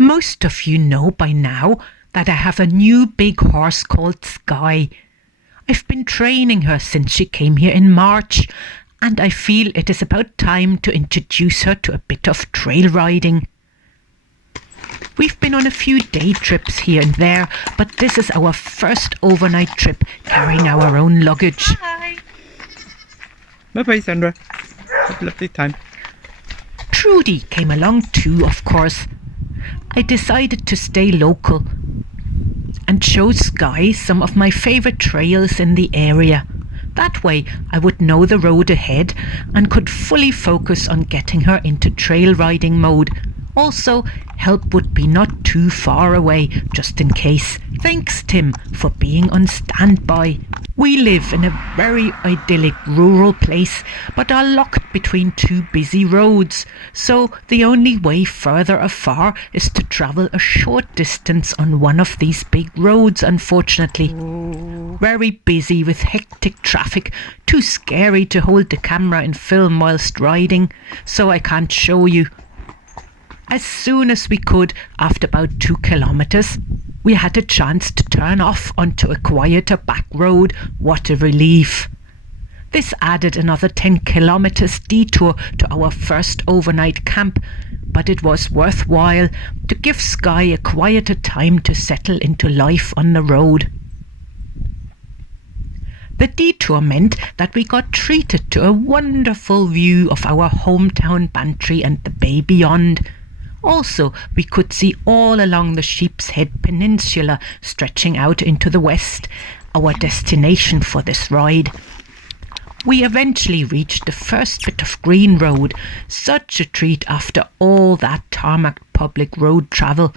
Most of you know by now that I have a new big horse called Skye. I've been training her since she came here in March, and I feel it is about time to introduce her to a bit of trail riding. We've been on a few day trips here and there, but this is our first overnight trip carrying our own luggage. Hi. Bye-bye, Sandra. Have a lovely time. Trudi came along too, of course. I decided to stay local and show Skye some of my favourite trails in the area. That way I would know the road ahead and could fully focus on getting her into trail riding mode. Also, help would be not too far away, just in case. Thanks, Tim, for being on standby. We live in a very idyllic rural place, but are locked between two busy roads, so the only way further afar is to travel a short distance on one of these big roads, unfortunately. Very busy with hectic traffic, too scary to hold the camera and film whilst riding, so I can't show you. As soon as we could, after about 2 kilometres, we had a chance to turn off onto a quieter back road. What a relief. This added another 10 kilometres detour to our first overnight camp, but it was worthwhile to give Skye a quieter time to settle into life on the road. The detour meant that we got treated to a wonderful view of our hometown Bantry and the bay beyond. Also, we could see all along the Sheep's Head Peninsula stretching out into the west, our destination for this ride. We eventually reached the first bit of green road, such a treat after all that tarmac public road travel.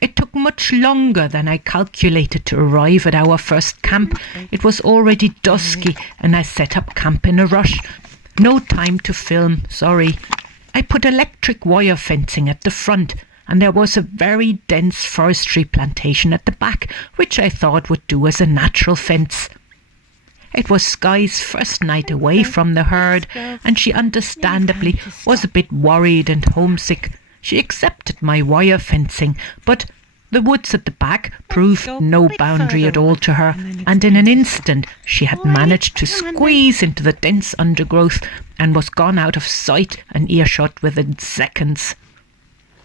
It took much longer than I calculated to arrive at our first camp. It was already dusky and I set up camp in a rush. No time to film, sorry. I put electric wire fencing at the front, and there was a very dense forestry plantation at the back, which I thought would do as a natural fence. It was Skye's first night away from the herd, and she understandably was a bit worried and homesick. She accepted my wire fencing, but the woods at the back proved no boundary at all to her, and in an instant she had managed to squeeze into the dense undergrowth and was gone out of sight and earshot within seconds.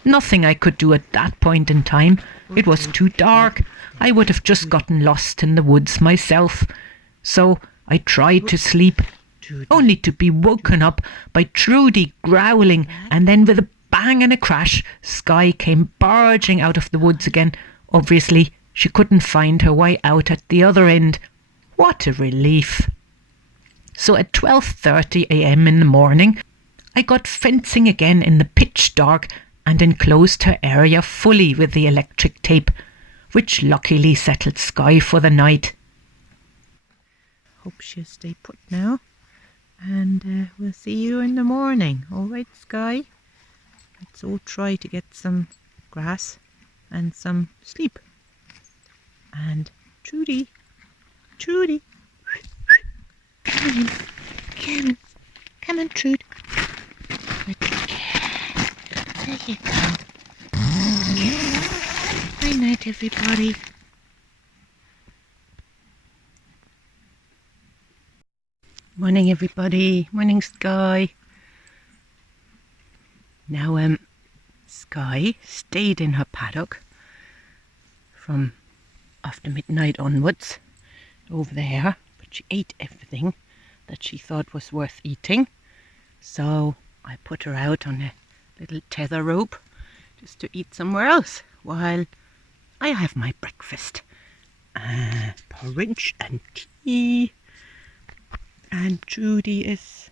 Nothing I could do at that point in time. It was too dark. I would have just gotten lost in the woods myself. So I tried to sleep, only to be woken up by Trudi growling, and then with a bang and a crash, Skye came barging out of the woods again. Obviously, she couldn't find her way out at the other end. What a relief. So at 12:30 a.m. in the morning, I got fencing again in the pitch dark and enclosed her area fully with the electric tape, which luckily settled Skye for the night. Hope she'll stay put now, and we'll see you in the morning. All right, Skye? Let's all try to get some grass and some sleep. And Trudi, come on, Trud. There you go. Good night, everybody. Morning, everybody. Morning, Skye. Now, Skye stayed in her paddock from after midnight onwards over there, but she ate everything that she thought was worth eating. So I put her out on a little tether rope just to eat somewhere else while I have my breakfast. Porridge and tea. And Trudi is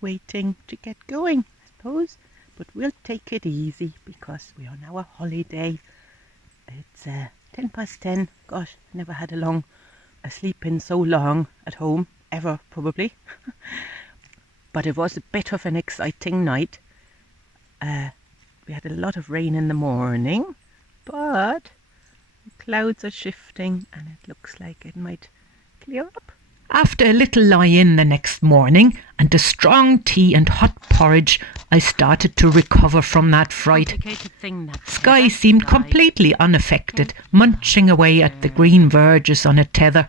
waiting to get going, I suppose. But we'll take it easy because we are on our holiday. It's 10:10. Gosh, I never had a sleep in so long at home, ever probably. But it was a bit of an exciting night. We had a lot of rain in the morning, but the clouds are shifting and it looks like it might clear up. After a little lie-in the next morning and a strong tea and hot porridge, I started to recover from that fright. Skye seemed completely unaffected, munching away at the green verges on a tether.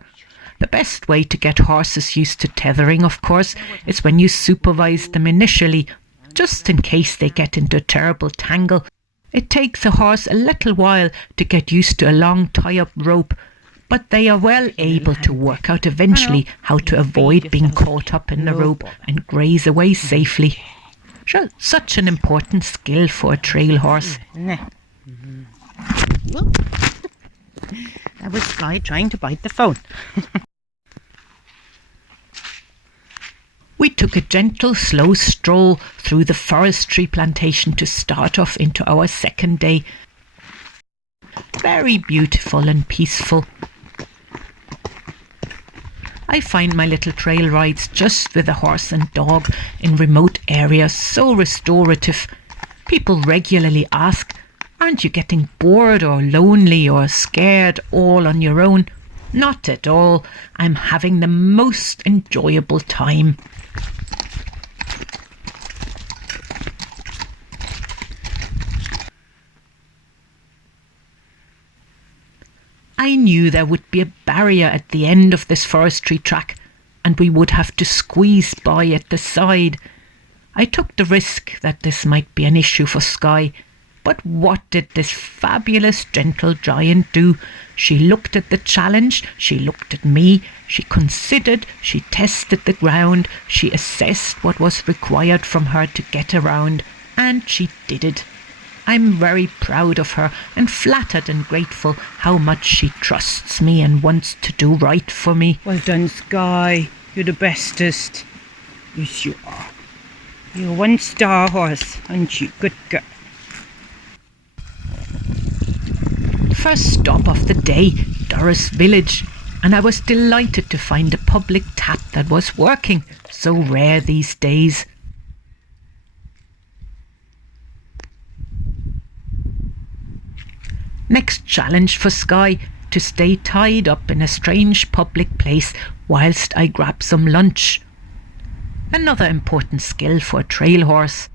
The best way to get horses used to tethering, of course, is when you supervise them initially, just in case they get into a terrible tangle. It takes a horse a little while to get used to a long tie-up rope, but they are well able to work out eventually how to avoid being caught up in the rope and graze away safely. Sure, such an important skill for a trail horse. That was Skye trying to bite the phone. We took a gentle, slow stroll through the forestry plantation to start off into our second day. Very beautiful and peaceful. I find my little trail rides just with a horse and dog in remote areas so restorative. People regularly ask, aren't you getting bored or lonely or scared all on your own? Not at all. I'm having the most enjoyable time. I knew there would be a barrier at the end of this forestry track, and we would have to squeeze by at the side. I took the risk that this might be an issue for Skye, but what did this fabulous gentle giant do? She looked at the challenge, she looked at me, she considered, she tested the ground, she assessed what was required from her to get around, and she did it. I'm very proud of her and flattered and grateful how much she trusts me and wants to do right for me. Well done, Skye. You're the bestest. Yes, you are. You're a one-star horse, aren't you? Good girl. First stop of the day, Doris Village, and I was delighted to find a public tap that was working, so rare these days. Next challenge for Skye, to stay tied up in a strange public place whilst I grab some lunch. Another important skill for a trail horse.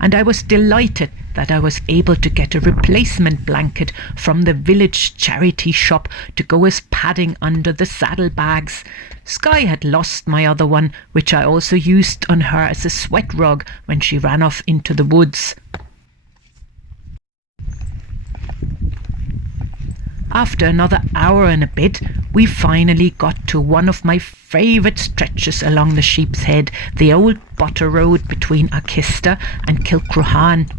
And I was delighted that I was able to get a replacement blanket from the village charity shop to go as padding under the saddlebags. Skye had lost my other one, which I also used on her as a sweat rug when she ran off into the woods. After another hour and a bit, we finally got to one of my favourite stretches along the Sheep's Head, the old Butter Road between Akista and Kilcruhan.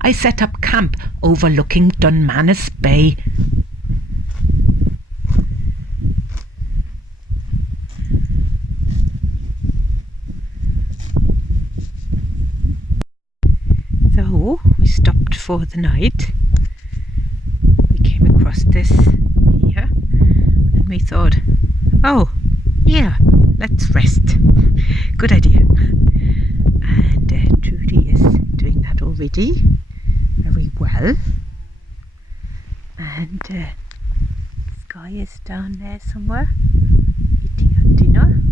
I set up camp overlooking Dunmanus Bay. So we stopped for the night. We came across this here and we thought, oh yeah, let's rest. Good idea. And Trudi is doing that already very well. And Skye is down there somewhere eating her dinner.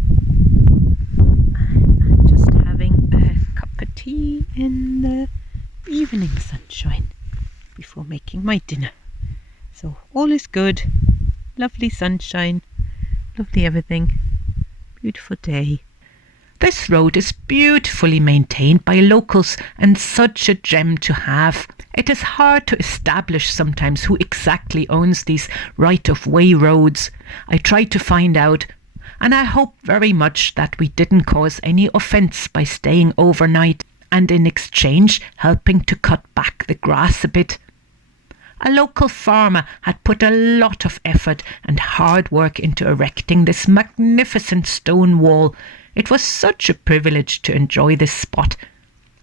And I'm just having a cup of tea in the evening sunshine before making my dinner. So all is good. Lovely sunshine, lovely everything. Beautiful day. This road is beautifully maintained by locals and such a gem to have. It is hard to establish sometimes who exactly owns these right-of-way roads. I tried to find out, and I hope very much that we didn't cause any offence by staying overnight and in exchange helping to cut back the grass a bit. A local farmer had put a lot of effort and hard work into erecting this magnificent stone wall. It was such a privilege to enjoy this spot,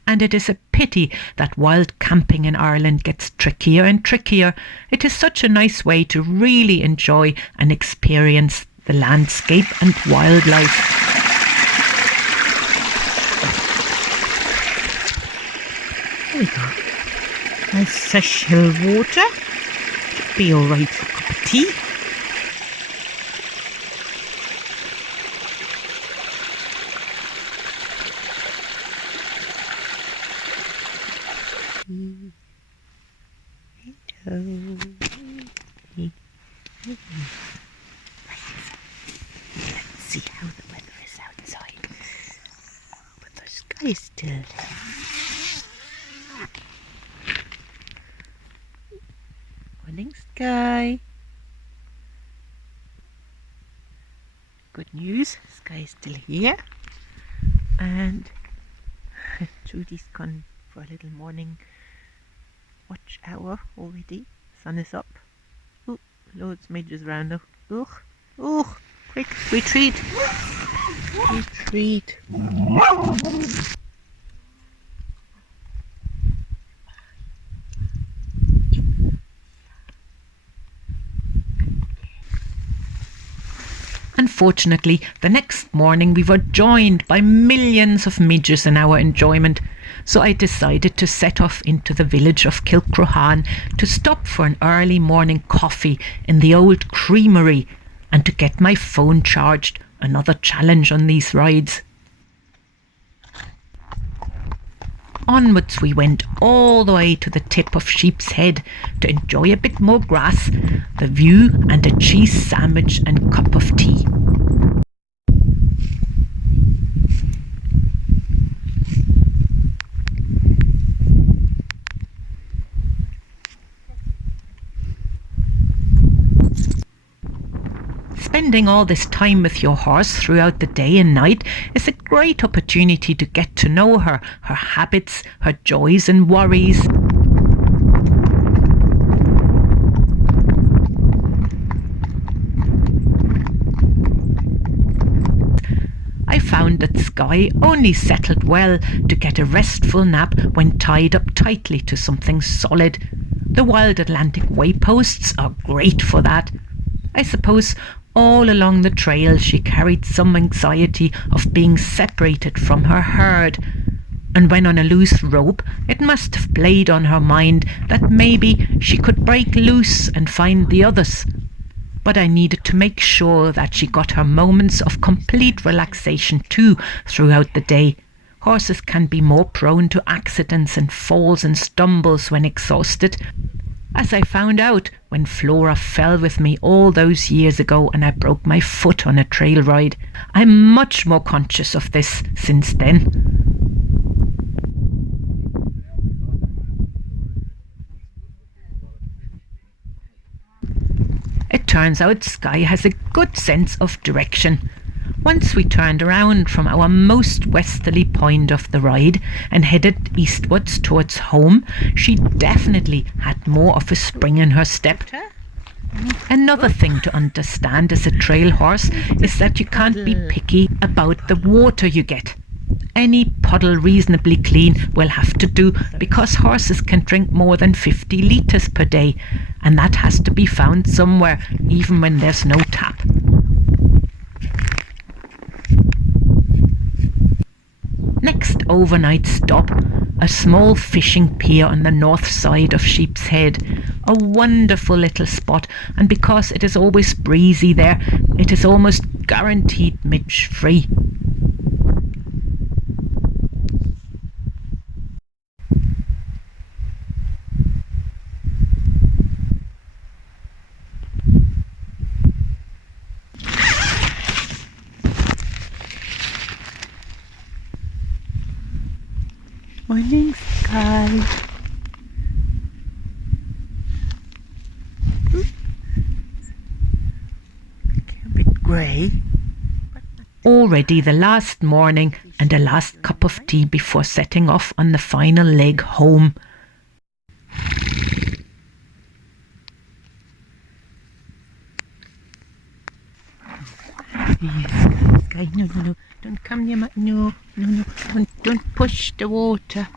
and it is a pity that wild camping in Ireland gets trickier and trickier. It is such a nice way to really enjoy and experience the landscape and wildlife. There we go. Nice fresh hill water. Should be alright for a cup of tea. Let's see how the weather is outside. But the sky is still. Morning, Skye. Good news, Skye is still here. And Trudy's gone for a little morning watch hour already. Sun is up. Ooh, loads of midges around though. Ugh, ugh, quick, retreat. Retreat. Unfortunately, the next morning we were joined by millions of midges in our enjoyment, so I decided to set off into the village of Kilcrohan to stop for an early morning coffee in the old creamery and to get my phone charged, another challenge on these rides. Onwards we went all the way to the tip of Sheep's Head to enjoy a bit more grass, the view and a cheese sandwich and cup of tea. Spending all this time with your horse throughout the day and night is a great opportunity to get to know her, her habits, her joys and worries. I found that Skye only settled well to get a restful nap when tied up tightly to something solid. The wild Atlantic wayposts are great for that. I suppose all along the trail she carried some anxiety of being separated from her herd, and when on a loose rope it must have played on her mind that maybe she could break loose and find the others. But I needed to make sure that she got her moments of complete relaxation too throughout the day. Horses can be more prone to accidents and falls and stumbles when exhausted, as I found out when Flora fell with me all those years ago and I broke my foot on a trail ride. I'm much more conscious of this since then. It turns out Skye has a good sense of direction. Once we turned around from our most westerly point of the ride and headed eastwards towards home, she definitely had more of a spring in her step. Another thing to understand as a trail horse is that you can't be picky about the water you get. Any puddle reasonably clean will have to do, because horses can drink more than 50 litres per day, and that has to be found somewhere, even when there's no tap. Next overnight stop, a small fishing pier on the north side of Sheep's Head. A wonderful little spot, and because it is always breezy there, it is almost guaranteed midge free. Morning, Skye. A bit grey. Already the last morning and a last cup of tea before setting off on the final leg home. Yes, Skye, no, don't come near my, no, don't push the water.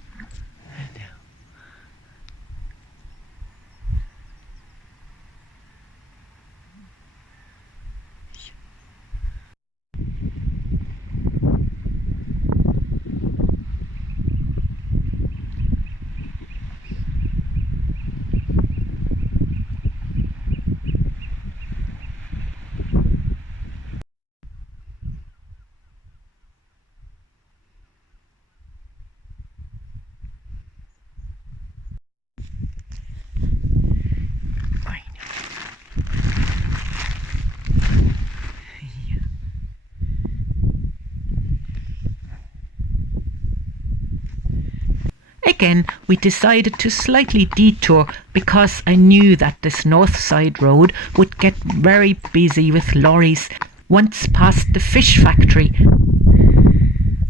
again we decided to slightly detour because I knew that this north side road would get very busy with lorries once past the fish factory.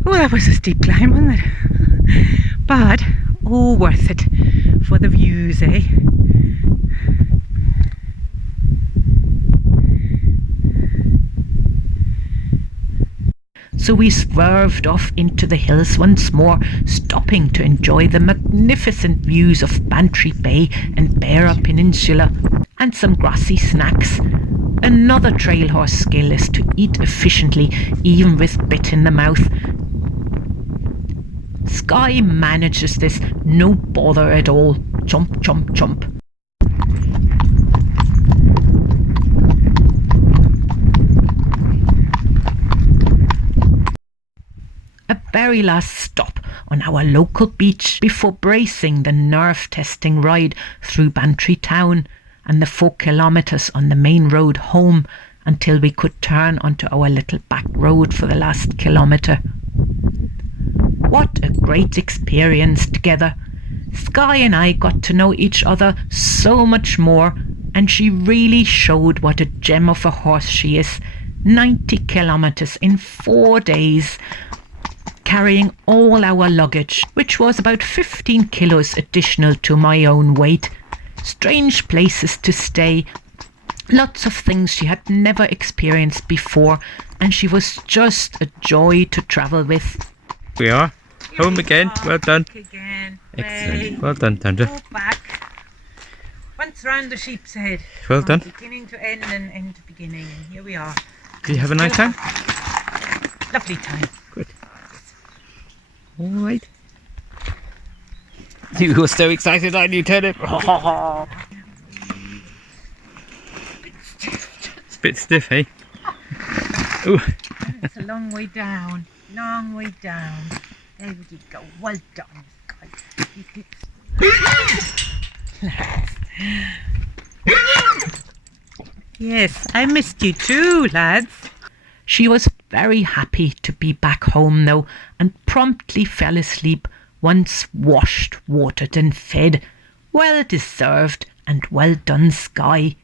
Oh, that was a steep climb, wasn't it? But, oh, worth it for the views, eh? So we swerved off into the hills once more, stopping to enjoy the magnificent views of Bantry Bay and Beara Peninsula, and some grassy snacks. Another trail horse skill is to eat efficiently, even with bit in the mouth. Skye manages this, no bother at all. Chomp, chomp, chomp. A very last stop on our local beach before bracing the nerve-testing ride through Bantry town and the 4 kilometres on the main road home until we could turn onto our little back road for the last kilometre. What a great experience together. Skye and I got to know each other so much more, and she really showed what a gem of a horse she is. 90 kilometres in 4 days, carrying all our luggage, which was about 15 kilos additional to my own weight. Strange places to stay, lots of things she had never experienced before, and she was just a joy to travel with. We are home again. Well done. Again. Excellent. Well done, Tandra. Go back. Once round the sheep's head. Well done. Beginning to end and end to beginning. And here we are. Do you have a nice time? Lovely time. Good. All right. You were so excited, aren't you, Turnip? It's a bit stiff, eh? Ooh. It's a long way down. Long way down. There you go. Well done, Skye. Yes, I missed you too, lads. She was very happy to be back home now, and promptly fell asleep once washed, watered and fed. Well deserved, and well done, Skye.